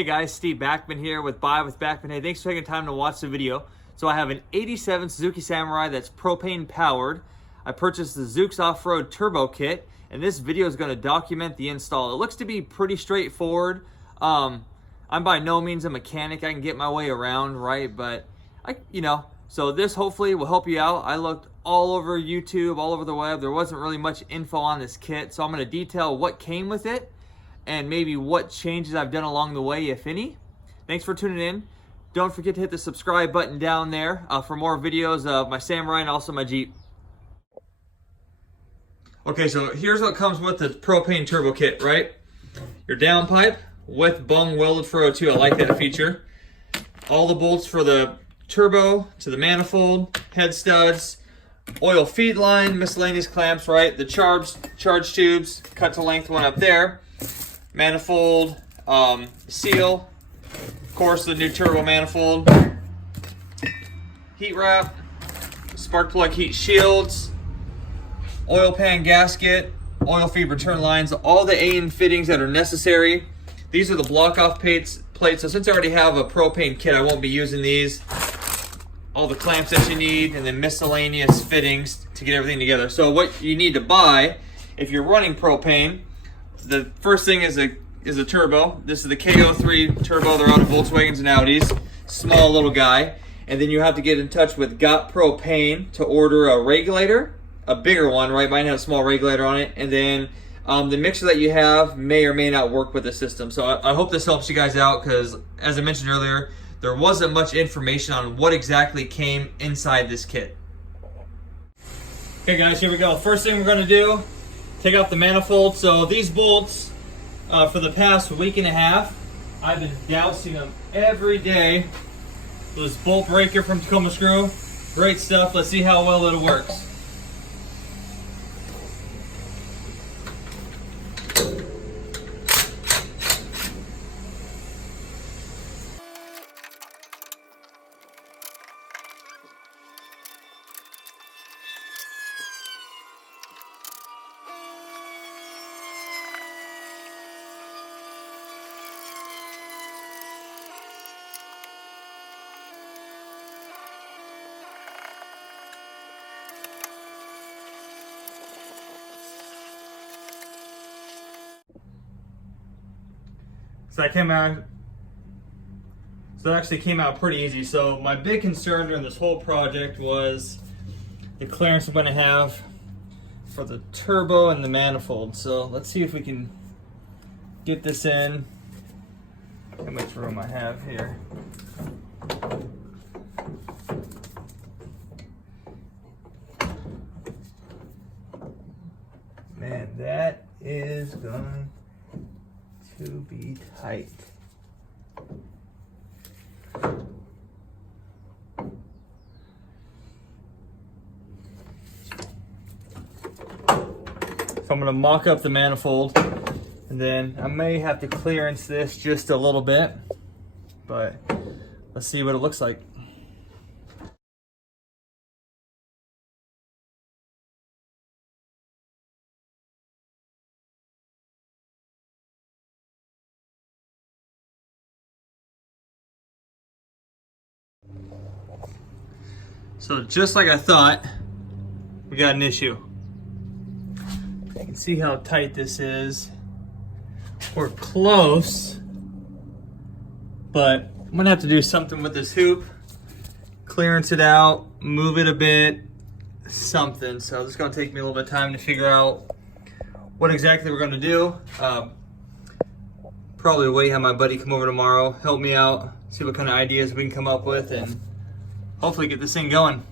Hey guys, Steve Backman here with Buy with Backman. Hey, thanks for taking time to watch the video. So I have an 87 Suzuki Samurai that's propane powered. I purchased the Zuks Offroad Turbo kit, and this video is going to document the install. It looks to be pretty straightforward. I'm by no means a mechanic. I can get my way around, right? But so this hopefully will help you out. I looked all over YouTube, all over the web. There wasn't really much info on this kit, so I'm going to detail what came with it and maybe what changes I've done along the way, if any. Thanks for tuning in. Don't forget to hit the subscribe button down there for more videos of my Samurai and also my Jeep. Okay, so here's what comes with the propane turbo kit, right? Your downpipe with bung welded for O2. I like that feature. All the bolts for the turbo to the manifold, head studs, oil feed line, miscellaneous clamps, right? The charge tubes, cut to length one up there. Manifold, seal, of course the new turbo manifold, heat wrap, spark plug heat shields, oil pan gasket, oil feed return lines, all the A-N fittings that are necessary. These are the block off plates, so since I already have a propane kit, I won't be using these. All the clamps that you need, and then miscellaneous fittings to get everything together. So what you need to buy if you're running propane, the first thing is a turbo. This is the KO3 turbo. They're out of Volkswagens and Audis. Small little guy. And then you have to get in touch with Got Propane to order a regulator, a bigger one, right? Might have a small regulator on it. And then the mixer that you have may or may not work with the system. So I hope this helps you guys out, because as I mentioned earlier, there wasn't much information on what exactly came inside this kit. Okay guys, here we go. First thing we're gonna do, take out the manifold. So these bolts, for the past week and a half, I've been dousing them every day. This bolt breaker from Tacoma Screw, great stuff. Let's see how well it works. So that actually came out pretty easy. So my big concern during this whole project was the clearance I'm going to have for the turbo and the manifold. So let's see if we can get this in. How much room I have here. Man, that is going to be tight. So I'm going to mock up the manifold, and then I may have to clearance this just a little bit, but let's see what it looks like. So just like I thought, we got an issue. You can see how tight this is. We're close, but I'm gonna have to do something with this hoop, clearance it out, move it a bit, something. So this is gonna take me a little bit of time to figure out what exactly we're gonna do. Probably wait, have my buddy come over tomorrow, help me out, see what kind of ideas we can come up with, and hopefully get this thing going.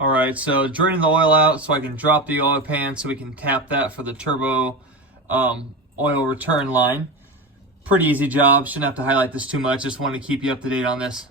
All right, so draining the oil out so I can drop the oil pan so we can tap that for the turbo oil return line. Pretty easy job, shouldn't have to highlight this too much, just want to keep you up to date on this.